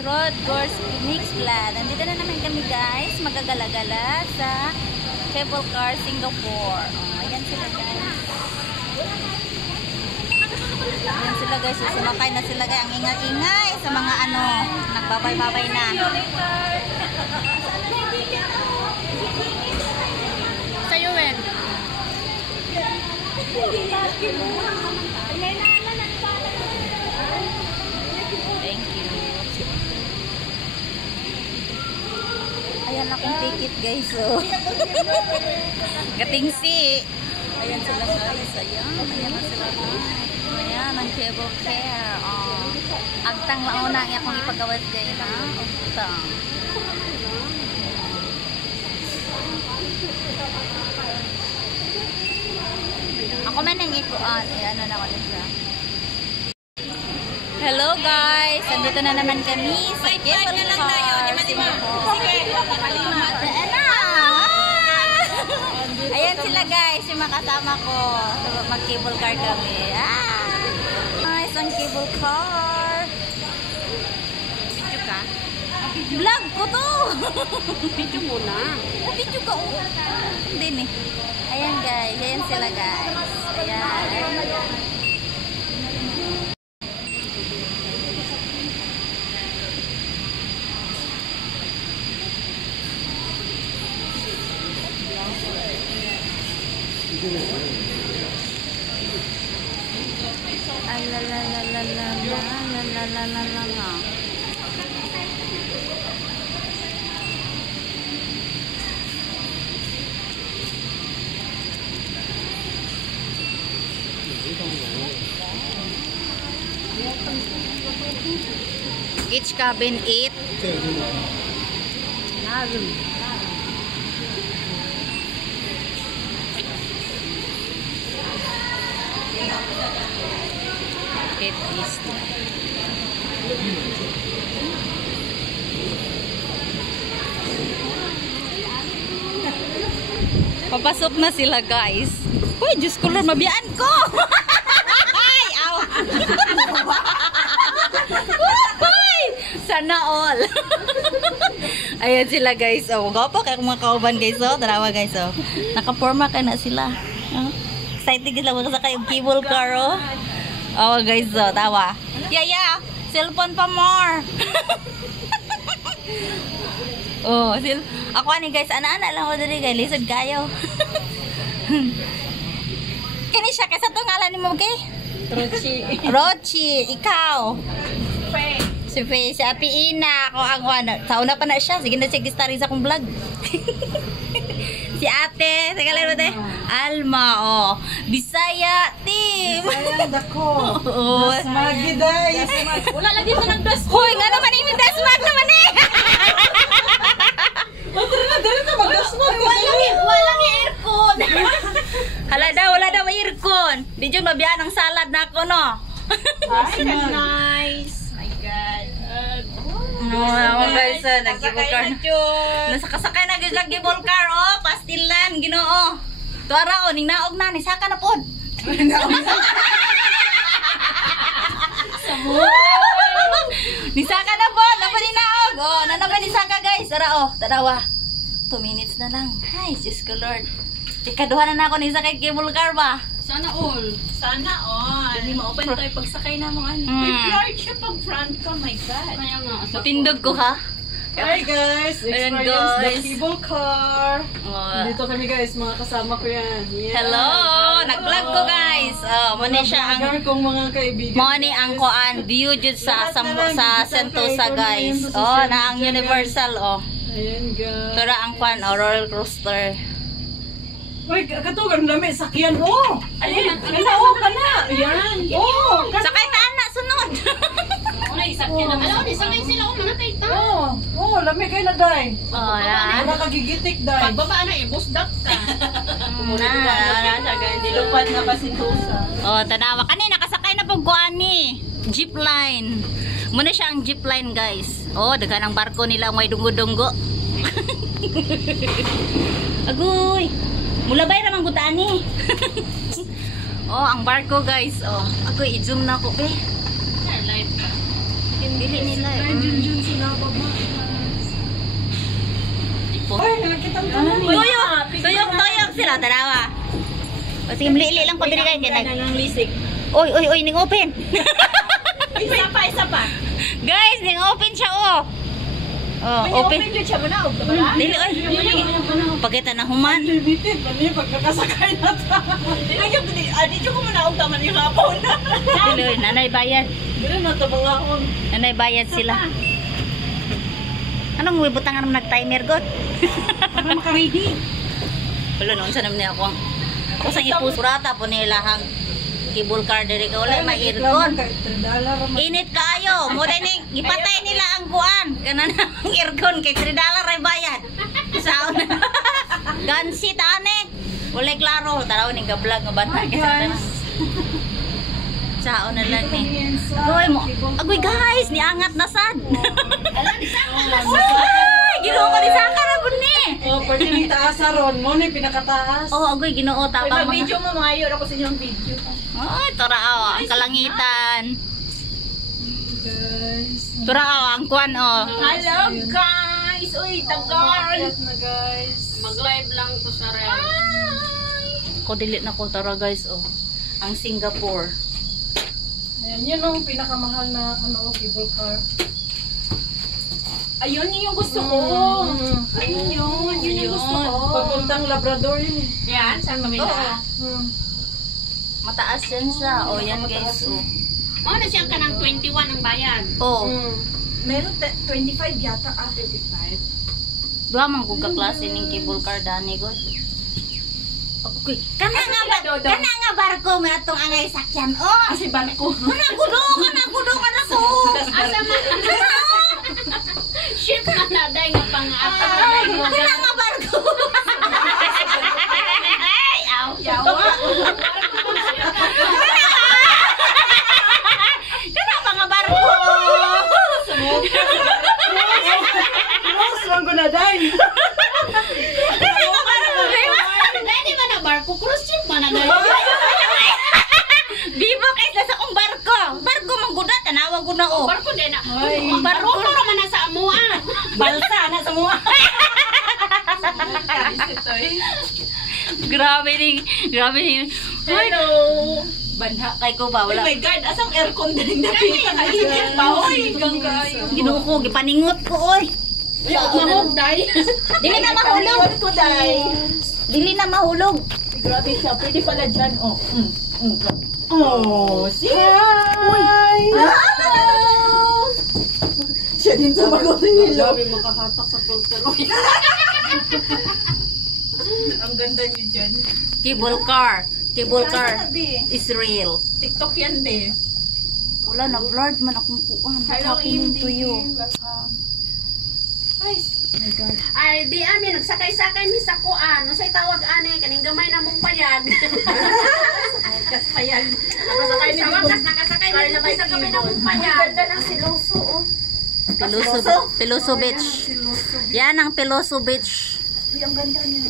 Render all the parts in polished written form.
Road Course Mix Plan. Nandito na naman kami guys, magagala-gala sa cable car Singapore. Ayan sila guys. Ayan sila guys, sumakay na sila guys. Ang ingay-ingay sa mga ano, nagbabay-babay na. Sa'yo eh. Thank you. Ayan akong ticket guys. So. Gatingsi. Ayan sila guys. Ayan na sila guys. Ayan ang cable care. Agtang launa ang akong ipagawad kayo na. Agtang. Ako man ang ikuan. Ano na ako siya. Hello guys! Andito na naman kami sa cable car. Ayan sila guys, yung makasama ko. Mag-cable car kami. Nice ang cable car. Video ka? Vlog ko to! Video muna. Video ka oh. Hindi eh. Ayan guys, ayan sila guys. Ayan. Ay la la la la la la la la la la. Each cabin 8. Papasok na sila guys. Uy, Diyos ko Lord, mabiyaan ko! Ay, aw! Uy! Sana all! Ayan sila guys. Oh, gapa kayo mga kauban guys. Oh, tarawa guys. Oh. Nakaporma ka na sila. Oh. Excited sila mga sa kayong cable car. Oh. Oh guys, oh, tawa. Yeah. Cellphone pa more. Oh, ako ani guys, ana-ana lang ko diri kay lisod kayo. Kini siya kaysa to ngalan nimo kay? Rochi, ikaw. Si Faye, si Ate Ina, ako ang ano, sauna pa na siya. Sige na siya gistari sa akong vlog. Si Ate, sige lang natin. Alma, oh. Bisaya team. Bisaya dako. Oh. Dasmagi day. Wala lagi sa nagdas. Hoy, nga naman yung dasmag naman eh. Dali ka magdasmag. Walang aircon. Wala daw aircon. Di dyan mabiyan ang salad na ako, no? Nice. My God. Oh, guys, nag-cable car. Nasakasakay na nag-cable car, oh. Pastilan, ginoo. Tuara, oh, ningnaog na. Nisaka na po. Nisaka na po. Napaninaog. Oh, nanaman nisaka, guys. Tara, oh. Tarawa. 2 minutes na lang. Ay, Diyos ko, Lord. Ikaduhan na ako nisaka cable car ba? Sana all. Sana all. Hindi ma-open tayo pagsakay na mga ano. May siya pag front ka, my God. Kaya nga. Matindog ko ha? Hi guys! Ayan, Experience guys. the cable car. Oh. Dito kami guys, mga kasama ko yan. Yeah. Hello! Nag-vlog ko guys. Oh, muna siya ang vlogger kong mga kaibigan. Money ang koan view jud sa Sentosa guys. Oh, na ang Universal oh. Ayan guys. Tura ang kuan oh, roller coaster. Uy, katugan dami sakyan. Oh! Ayan, oh, kana. Ayan. Oh! Sakay ta na sunod. Una, isakyan naman. Alam, isakay sila kung manakay ta. Oh, lami kayo na day. Oh, na. Wala kagigitik day. Pagbaba na, busdak ka. Na siya guys, Dilupad na pa Sentosa. oh, tanawa kani nakasakay na pag kuan ni jeep line. Muna siya ang jeep line guys. Oh, daghan ang barko nila may dunggo-dunggo. Agoy. Mulabay ramang gutani. Oh, ang barko guys. Oh, ako i-zoom na ko be. Live ka. Dili nila. Junjun o, tanawa. O, sige, mali lang ko diri kayo. Ng lisik. Oy, ning open. Isa pa. Guys, ning open siya, oh. Oh, open. Open yun siya mo na. Diba? Dili, oy. Pagkita na human. Bitin, ano yung pagkakasakay na ta? Dito ko muna ang taman yung hapon. Dili, oy, nanay bayad. Dili na tabangahon. Nanay bayad sila. Anong may butangan mo nag-timer, God? Para maka-ready. Wala noon sa naman niya ako. Ako sa ipusrata po nila hang cable car diri ka wala may aircon. Init kaayo. Mo dining gipatay nila ang kuan. Kanan ang aircon kay $3 ay bayad. Saon. Gansi tane. Wala klaro taraw ning ga-vlog nga bata kita. Saon na lang ni. Agoy mo. Agoy guys, niangat na sad. Ay, ginoo ko ni saka na pud ni. Oh, pwede ni taasa ron. Mo ni pinakataas. Oh, agoy ginoo tapang mga. Video mo mga yun. Ako sa inyong video. Ay, turao ang kalangitan. Guys. Turao ang kuan oh. Hello guys! Uy, tagal! Na guys. Mag-live lang ko sa rel. Ko delete na ko tara guys oh. Ang Singapore. Ayan, yun ang pinakamahal na cable car. Ayun yung gusto ko. Ayun yun. Yun yung gusto ko. Papuntang Labrador yun eh. Yan, saan mamila? Mataas yan siya. Oh, yan guys oh. Oh, na siya ka ng 21 ang bayan. Oh, Meron 25 yata. 25. duha man kung kaklase ning cable car dani god. Okay. Kana nga barko may atong angay sakyan. Oh, Kasi barko. kana gudo ako. Asa man? Ship na naday nga pang-atang. Kana nga barko. Ay, aw. Yawa. Kana ba nga barko? Rose lang ko na dahil. Kana nga barko? Dahil ba na barko? Cruise ship man na Bibo guys, nasa kong barko. Barko man guda, tanawa ko na oh. Barko din na. Barko. Barko naman na sa amua. Balsa na sa mga. Grabe ni. Hello. Banha kay ko ba Oh wala. my God, asang aircon din napita ka init pa. Oy, ganggayo. Ginuo ko gipaningot ko oy. Mahog, day. Dili na mahulog. ko, day. Dili na mahulog. Grabe siya. Pwede pala dyan. Oh. Oh, si Hi! Siya din sumagot ng hilo. Grabe makahatak sa filter. Ang ganda niyo dyan. Cable car is real. TikTok yan, be. Wala na blurred man akong kuan. What happening to you? Ay, di amin, nagsakay-sakay mi sa kuan. Ano sa'y tawag ane, kaning gamay na mong payag. Kaspayag. Nakasakay mi sa wakas, nakasakay mi sa gamay na mong payag. Ang ganda ng siloso, oh. Peloso Beach. Yan ang Peloso Beach. Ang ganda niya.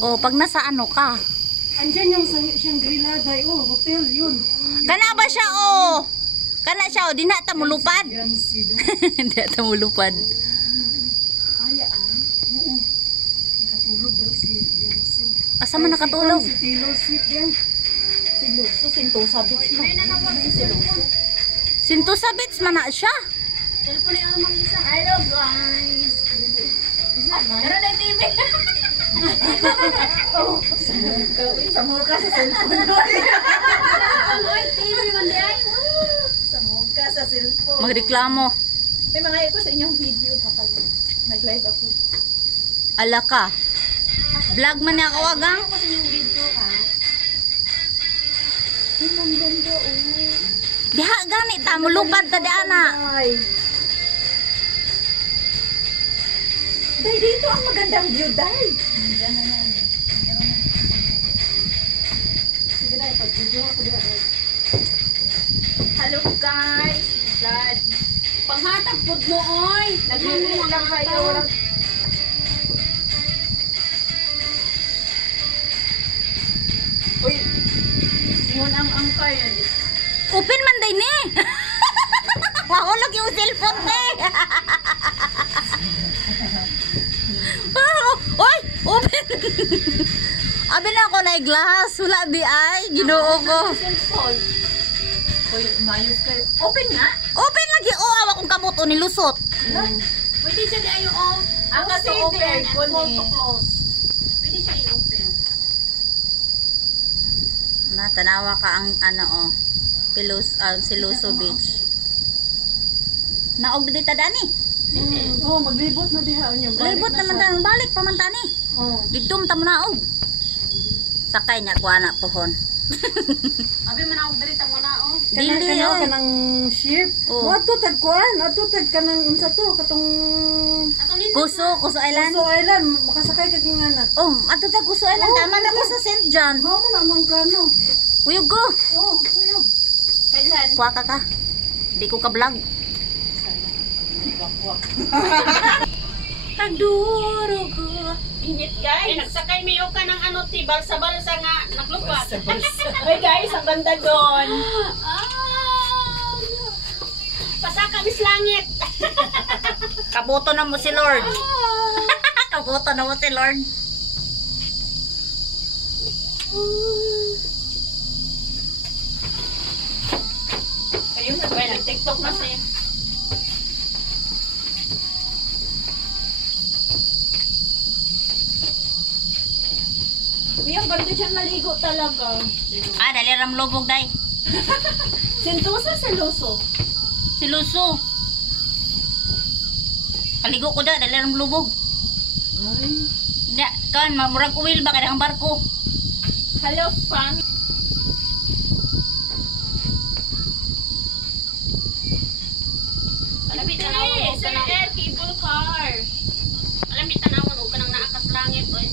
Oh, pag nasa ano ka? Andyan yung Shangri-La, oh, hotel yun. Kana ba siya oh? Kana siya oh, di na ta mulupad. Yan si Di na ta mulupad. Oo. Nakatulog daw si Yancy. Asa man nakatulog? Si Taylor Swift yan. Siloso, Sentosa Beach mo. Hindi na nawag si Siloso. Sintosa Beach man na siya. Telepon niya ang mga isa. Hello, guys. Tara na TV. Sa mukha sa cellphone. Oy, TV man di ay. Sa mukha sa cellphone. Magreklamo. May mga iko sa inyong video kakali. Nag-live ako. Ala ka. Vlog man niya kawagang. Ako sa inyong video ha. Ang ganda, oh. Diha gani ta mulupad ta di ana. Ay. Day, dito ang magandang view, Day. Sige na, pag-video ako dito. Hello, guys. Dad. Panghatag food mo, oy. Nagmumuha lang kayo. Uy. Yun ang angkar. Open man day ni. Mahulog yung cellphone ni. Oy, open. Abi na ako na glass. Wala di ay. Ginoo ko. Uy, mayos kayo. Open nga. Open lagi. Oh, awa kong kamot o nilusot. Pwede siya di ayo oh. Ang kasi open. Close to close. Pwede siya i-open. Tanawa ka ang ano oh. Siluso Beach. Naog dito dani. Oh, maglibot na diha niyo. Libot naman tayo. Balik pa man tani. Oh. Didum tamo naog. Sakay niya kuha na pohon. Abi man ako diri mo na oh. Dili oh. Kanang ship. Oh. Ato tag kuan, ato tag kanang unsa to katong Ato ni Kuso Island. Kuso Island, makasakay ka gingana. Oh, ato ta Kuso Island. Tama na ko sa St. John. Mao man among plano. Uyog ko. Oh, ayo. kailan? Kuha ka. Di ko ka-vlog. Tagduro ko. Init guys. Nagsakay mayo ka ng ano ti balsa-balsa nga naklupat. Hey guys, ang ganda doon. Pasaka mis langit. Kabuto na mo si Lord. Kabuto na mo si Lord. Ayun na ba nag-TikTok na siya. Uy, ang ganda dyan maligo talaga. Dali ram lubog day. Sentosa sa Loso. Si Luso. Kaligo ko da, dali ram lubog. Ay. Hindi, kan, mamurag uwil ba kaya ang barko? Hello, fam. Alam tanawon o ka ng air cable car. Alam tanawon o ka ng naakas langit. Oy.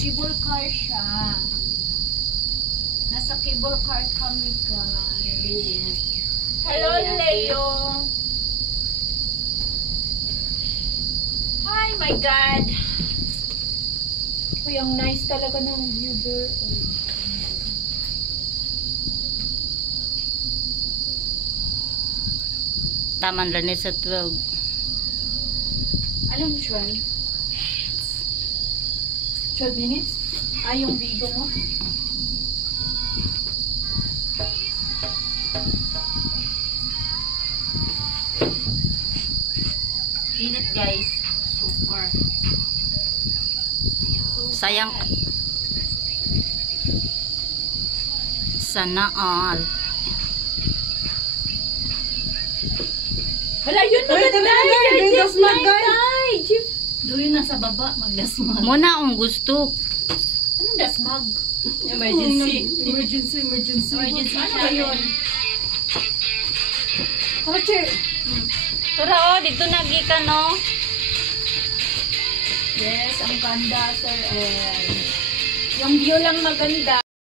Cable car siya. Nasa cable car kami guys. Hello, Leo. Hi, my God. Uy, ang nice talaga ng view there. Taman lang sa 12. Alam mo, 12? 12 minutes? Ay, yung Vigo mo? Init, guys. Super. Sayang. Sana all. Hala, yun Ay, maganda! dali, dasmag, guys. Doon na sa baba, magdasmag. Muna akong gusto. Anong dasmag? Emergency. Emergency siya yun. Kache. Tara oh, dito nagikan no. Yes, ang ganda, sir. Yung view lang maganda.